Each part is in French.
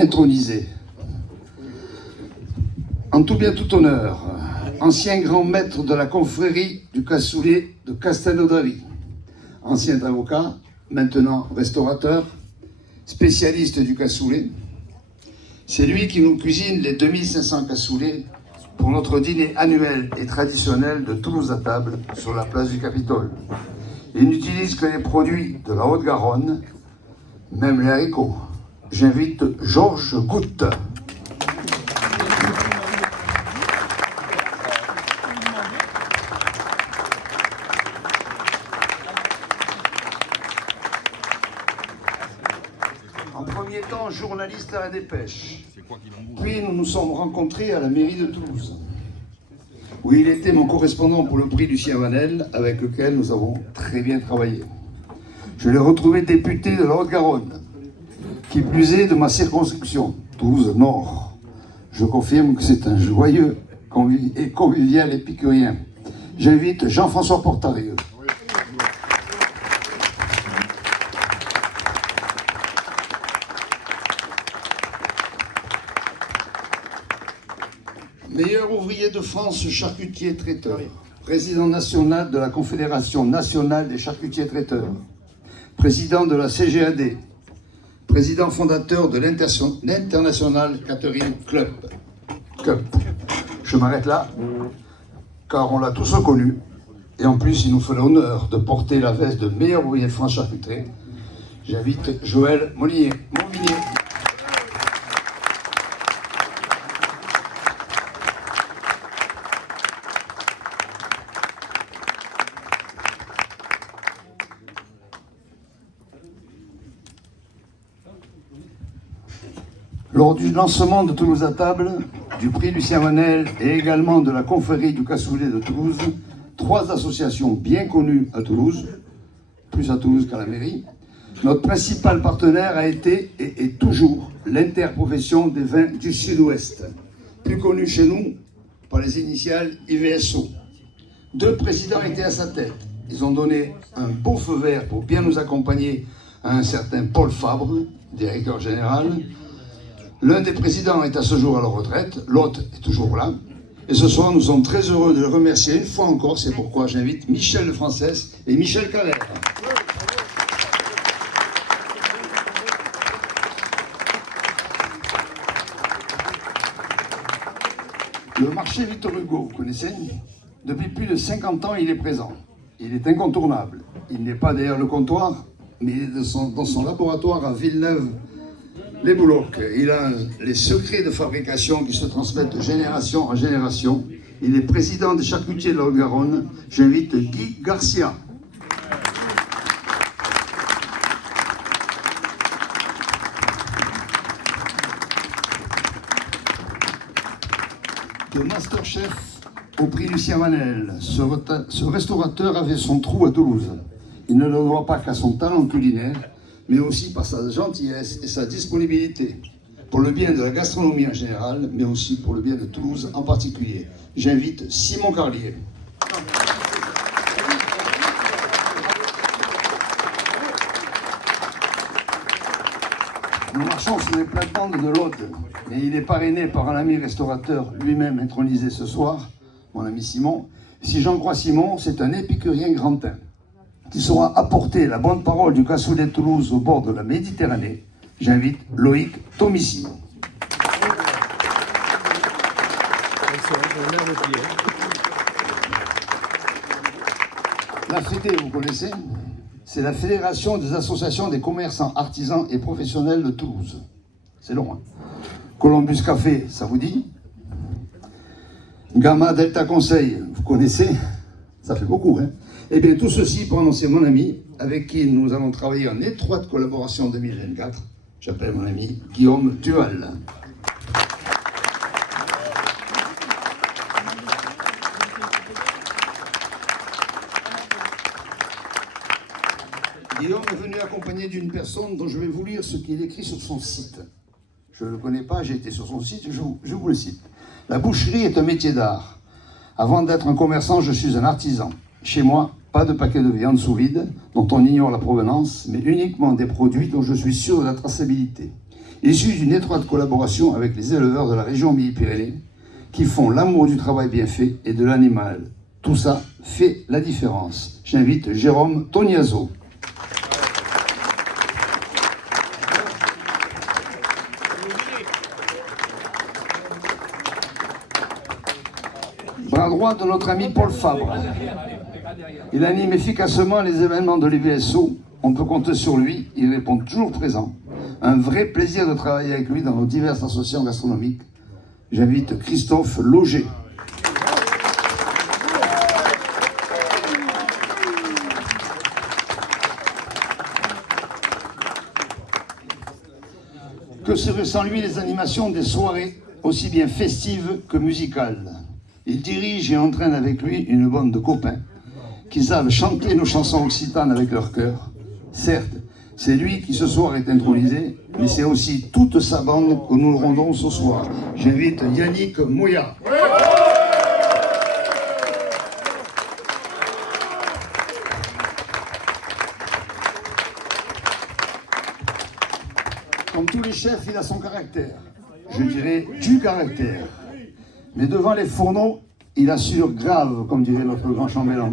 intronisé. En tout bien, tout honneur, ancien grand maître de la confrérie du cassoulet de Castelnaudary, ancien avocat, maintenant restaurateur, spécialiste du cassoulet. C'est lui qui nous cuisine les 2500 cassoulets pour notre dîner annuel et traditionnel de Toulouse à table sur la place du Capitole. Il n'utilise que les produits de la Haute-Garonne, même les haricots. J'invite Georges Goutte. En premier temps, journaliste à la Dépêche. Puis nous nous sommes rencontrés à la mairie de Toulouse, où il était mon correspondant pour le prix Lucien Vanel, avec lequel nous avons très bien travaillé. Je l'ai retrouvé député de la Haute-Garonne, qui plus est de ma circonscription, Toulouse Nord. Je confirme que c'est un joyeux et convivial épicurien. J'invite Jean-François Portarieux. Meilleur ouvrier de France, charcutier traiteur, président national de la Confédération nationale des charcutiers traiteurs, président de la CGAD, président fondateur de l'International Catering Club. Je m'arrête là, car on l'a tous reconnu, et en plus il nous fait l'honneur de porter la veste de meilleur ouvrier de France charcuterie. J'invite Joël Monvinier. Lors du lancement de Toulouse à table, du prix Lucien Vanel et également de la confrérie du cassoulet de Toulouse, 3 associations bien connues à Toulouse, plus à Toulouse qu'à la mairie, notre principal partenaire a été et est toujours l'interprofession des vins du Sud-Ouest, plus connue chez nous par les initiales IVSO. 2 présidents étaient à sa tête. Ils ont donné un beau feu vert pour bien nous accompagner à un certain Paul Fabre, directeur général. L'un des présidents est à ce jour à la retraite, l'autre est toujours là. Et ce soir, nous sommes très heureux de le remercier une fois encore. C'est pourquoi j'invite Michel Lefrançès et Michel Carrère. Le marché Victor Hugo, vous connaissez? Depuis plus de 50 ans, il est présent. Il est incontournable. Il n'est pas derrière le comptoir, mais il est dans son laboratoire à Villeneuve. Les Boulocs, il a les secrets de fabrication qui se transmettent de génération en génération. Il est président des charcutiers de la Haute-Garonne. J'invite Guy Garcia. De Masterchef au prix Lucien Vanel, ce restaurateur avait son trou à Toulouse. Il ne le doit pas qu'à son talent culinaire, mais aussi par sa gentillesse et sa disponibilité, pour le bien de la gastronomie en général, mais aussi pour le bien de Toulouse en particulier. J'invite Simon Carlier. Nous marchons sur les plates-bandes de l'Aude, mais il est parrainé par un ami restaurateur lui-même intronisé ce soir, mon ami Simon. Si j'en crois Simon, c'est un épicurien grantin qui saura apporter la bonne parole du cassoulet de Toulouse au bord de la Méditerranée. J'invite Loïc Tomissi. La FEDE, vous connaissez? C'est la Fédération des associations des commerçants, artisans et professionnels de Toulouse. C'est long, hein? Columbus Café, ça vous dit? Gamma Delta Conseil, vous connaissez? Ça fait beaucoup, hein? Eh bien, tout ceci pour annoncer mon ami, avec qui nous allons travailler en étroite collaboration en 2024. J'appelle mon ami Guillaume Duval. Guillaume est venu accompagné d'une personne dont je vais vous lire ce qu'il écrit sur son site. Je ne le connais pas, j'ai été sur son site, je vous le cite. La boucherie est un métier d'art. Avant d'être un commerçant, je suis un artisan. Chez moi, pas de paquet de viande sous vide, dont on ignore la provenance, mais uniquement des produits dont je suis sûr de la traçabilité. issu d'une étroite collaboration avec les éleveurs de la région Midi-Pyrénées, qui font l'amour du travail bien fait et de l'animal. Tout ça fait la différence. J'invite Jérôme Toniazo. Bras droit de notre ami Paul Fabre. Il anime efficacement les événements de l'IVSO. On peut compter sur lui, il répond toujours présent. Un vrai plaisir de travailler avec lui dans nos diverses associations gastronomiques. J'invite Christophe Loger. Que seraient sans lui les animations des soirées, aussi bien festives que musicales? Il dirige et entraîne avec lui une bande de copains qui savent chanter nos chansons occitanes avec leur cœur. Certes, c'est lui qui ce soir est intronisé, mais c'est aussi toute sa bande que nous rendons ce soir. J'invite Yannick Moya. Comme tous les chefs, il a son caractère. Je dirais du caractère. Mais devant les fourneaux, il assure grave, comme dirait notre grand chambellan.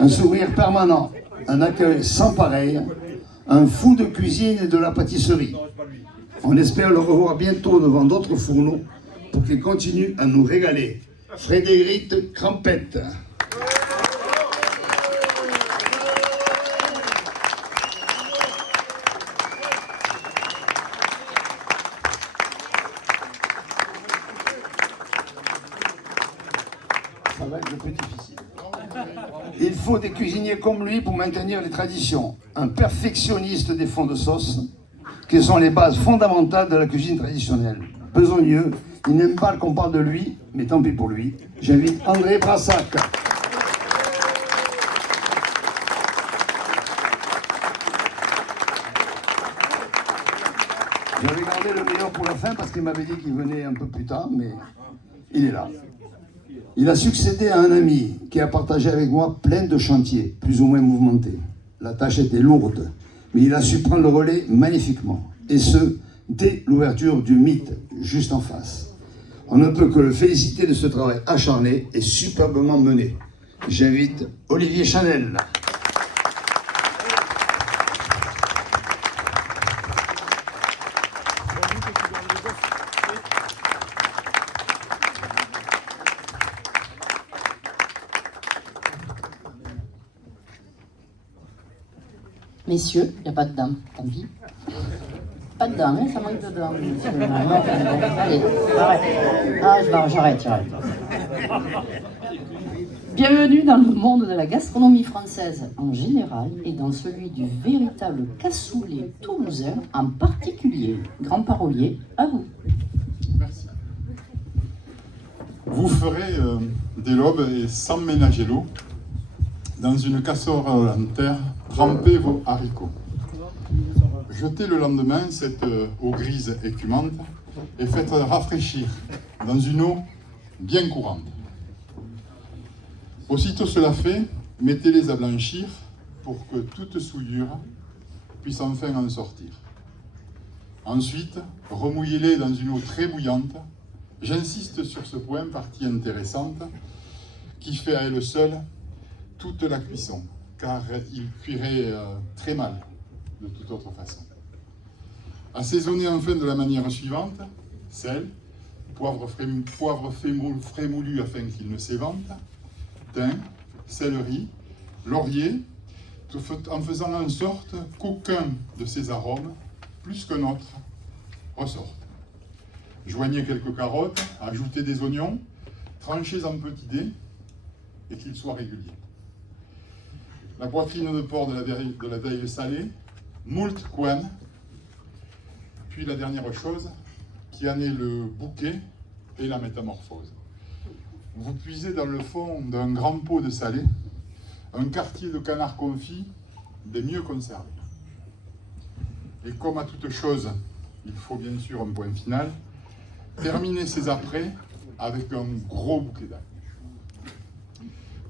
Un sourire permanent, un accueil sans pareil, un fou de cuisine et de la pâtisserie. On espère le revoir bientôt devant d'autres fourneaux pour qu'il continue à nous régaler. Frédéric Crampette. Ça va être le plus difficile. Il faut des cuisiniers comme lui pour maintenir les traditions. Un perfectionniste des fonds de sauce, qui sont les bases fondamentales de la cuisine traditionnelle. Besogneux, il n'aime pas qu'on parle de lui, mais tant pis pour lui. J'invite André Brassac. J'avais gardé le meilleur pour la fin parce qu'il m'avait dit qu'il venait un peu plus tard, mais il est là. Il a succédé à un ami qui a partagé avec moi plein de chantiers, plus ou moins mouvementés. La tâche était lourde, mais il a su prendre le relais magnifiquement. Et ce, dès l'ouverture du mythe, juste en face. On ne peut que le féliciter de ce travail acharné et superbement mené. J'invite Olivier Chanel. Messieurs, il n'y a pas de dames, tant pis. Pas de dames, hein, ça manque de dames. Allez, arrête. Ah, j'arrête. Bienvenue dans le monde de la gastronomie française en général et dans celui du véritable cassoulet toulousain en particulier. Grand parolier, à vous. Merci. Vous ferez des lobes et sans ménager l'eau. Dans une casserole en terre, trempez vos haricots. Jetez le lendemain cette eau grise écumante et faites rafraîchir dans une eau bien courante. Aussitôt cela fait, mettez-les à blanchir pour que toute souillure puisse enfin en sortir. Ensuite, remouillez-les dans une eau très bouillante. J'insiste sur ce point, partie intéressante, qui fait à elle seule toute la cuisson, car il cuirait très mal de toute autre façon. Assaisonnez enfin de la manière suivante: sel, poivre frais moulu afin qu'il ne s'évente, thym, céleri, laurier, en faisant en sorte qu'aucun de ces arômes, plus qu'un autre, ressorte. Joignez quelques carottes, ajoutez des oignons, tranchez en petits dés et qu'ils soient réguliers. La poitrine de porc de la veille salée, moult couenne, puis la dernière chose, qui en est le bouquet et la métamorphose. Vous puisez dans le fond d'un grand pot de salé un quartier de canard confit des mieux conservés. Et comme à toute chose, il faut bien sûr un point final, terminez ces apprêts avec un gros bouquet d'ail.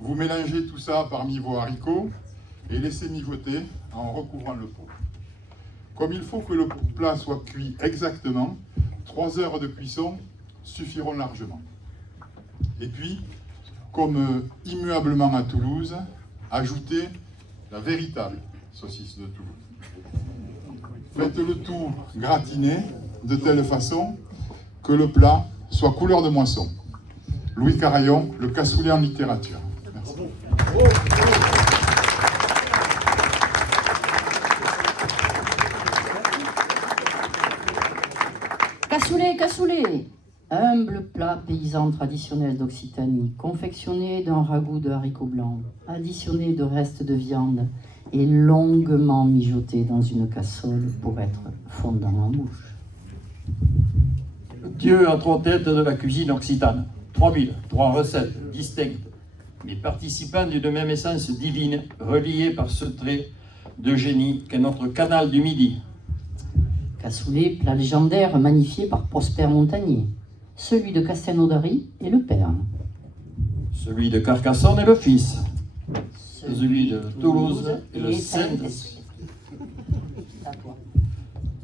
Vous mélangez tout ça parmi vos haricots et laissez mijoter en recouvrant le pot. Comme il faut que le plat soit cuit exactement, 3 heures de cuisson suffiront largement. Et puis, comme immuablement à Toulouse, ajoutez la véritable saucisse de Toulouse. Faites le tout gratiner de telle façon que le plat soit couleur de moisson. Louis Carayon, le cassoulet en littérature. Merci. Cassoulet, cassoulet, humble plat paysan traditionnel d'Occitanie, confectionné d'un ragoût de haricots blancs, additionné de restes de viande et longuement mijoté dans une casserole pour être fondant en bouche. Dieu a 3 têtes de la cuisine occitane, 3 recettes distinctes, mais participant d'une même essence divine, reliées par ce trait de génie qu'est notre canal du Midi. Cassoulet, plat légendaire magnifié par Prosper Montagnier. Celui de Castelnaudary est le père. Celui de Carcassonne est le fils. Celui de Toulouse est le Saint-Esprit.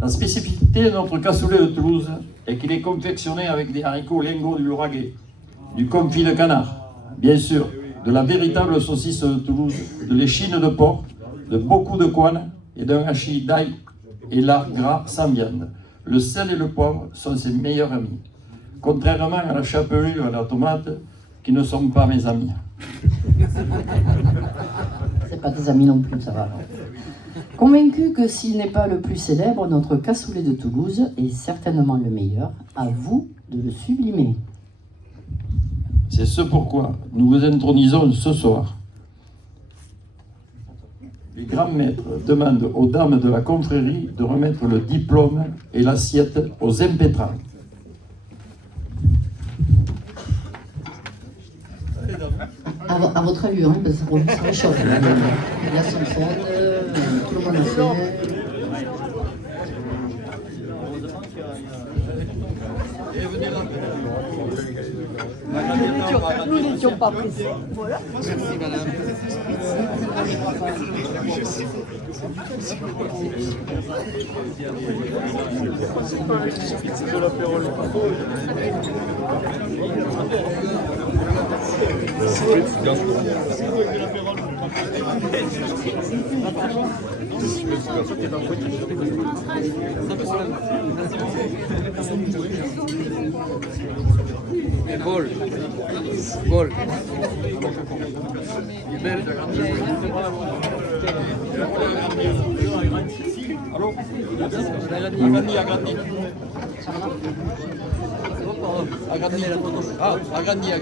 La spécificité de notre cassoulet de Toulouse est qu'il est confectionné avec des haricots lingots du Lauragais, du confit de canard, bien sûr, de la véritable saucisse de Toulouse, de l'échine de porc, de beaucoup de couenne et d'un hachis d'ail et lard gras sans viande. Le sel et le poivre sont ses meilleurs amis, contrairement à la chapelure et à la tomate, qui ne sont pas mes amis. C'est pas tes amis non plus, ça va alors. Convaincu que s'il n'est pas le plus célèbre, notre cassoulet de Toulouse est certainement le meilleur, à vous de le sublimer. C'est ce pourquoi nous vous intronisons ce soir. Les grands maîtres demandent aux dames de la confrérie de remettre le diplôme et l'assiette aux impétrants. À votre allure, hein, parce que ça réchauffe. La sanson, tout le monde le fait. Nous n'étions pas pressés. Voilà. Merci madame. Gol. Gol. Allô? Agrandi.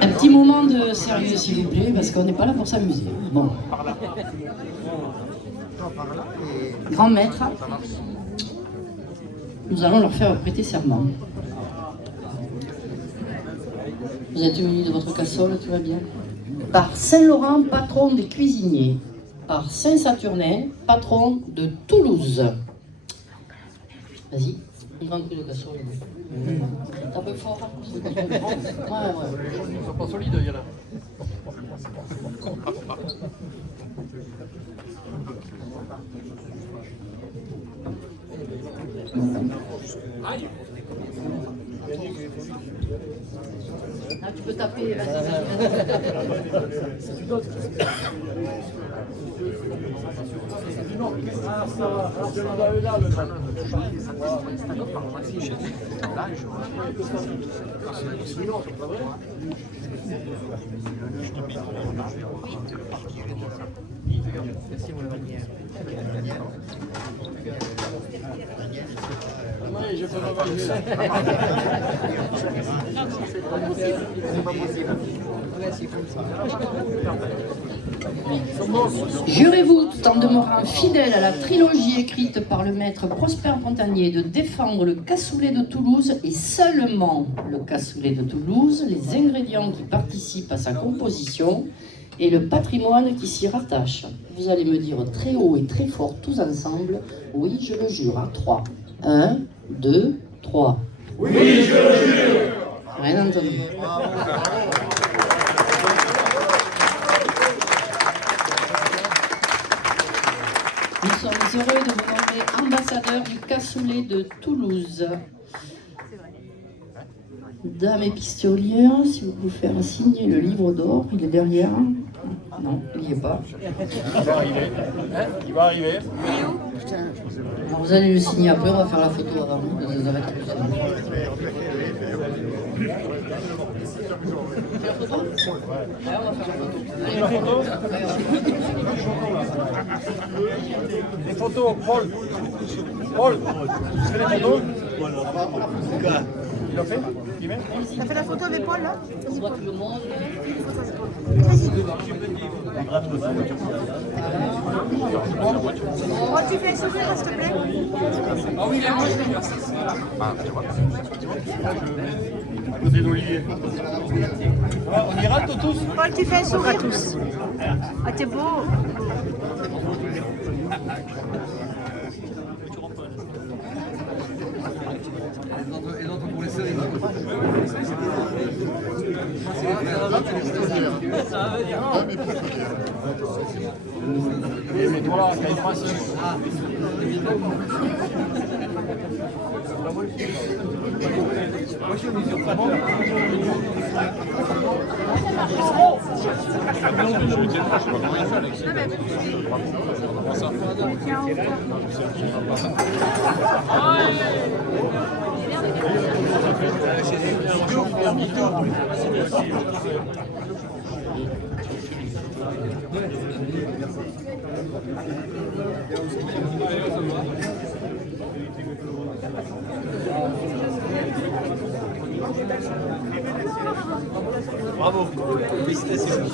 Un petit moment de sérieux, s'il vous plaît, parce qu'on n'est pas là pour s'amuser. Bon. Grand maître, nous allons leur faire prêter serment. Vous êtes muni de votre casserole, tout va bien? Par Saint-Laurent, patron des cuisiniers. Par Saint-Saturnin, patron de Toulouse. Vas-y, on prend un coup de casserole. Un peu fort, hein, ouais. Ils sont pas solides, il y en a. Ah, tu peux taper, vas-y. Oui, je peux m'avaler là. C'est pas possible. Ouais, c'est comme ça. Jurez-vous, tout en demeurant fidèle à la trilogie écrite par le maître Prosper Montagnier, de défendre le cassoulet de Toulouse et seulement le cassoulet de Toulouse, les ingrédients qui participent à sa composition et le patrimoine qui s'y rattache. Vous allez me dire très haut et très fort tous ensemble, oui, je le jure, à 3. 1, 2, 3. Oui, je le jure. Rien entendu. Nous sommes heureux de vous nommer ambassadeur du cassoulet de Toulouse. Dame épistolière, si vous pouvez faire signer le livre d'or, il est derrière. Non, il n'y est pas. Il va arriver. Il va arriver. Alors vous allez le signer après, on va faire la photo avant. Vous arrêtez de signer. La photo ? Ouais, on va faire la photo. Allez, la photo. Les photos, Paul. Paul, tu fais les photos? Il l'a fait? T'as fait la photo avec Paul là? On voit tout le monde. Oh, tu fais un sourire s'il te plaît? Ah oui, moi je vais faire ça. À côté d'Olivier. On y rentre tous? Paul, tu fais un sourire? Tous. Ah, t'es beau. Et l'autre pour les séries. Mais toi là, t'as une face. Bravo. Félicitations.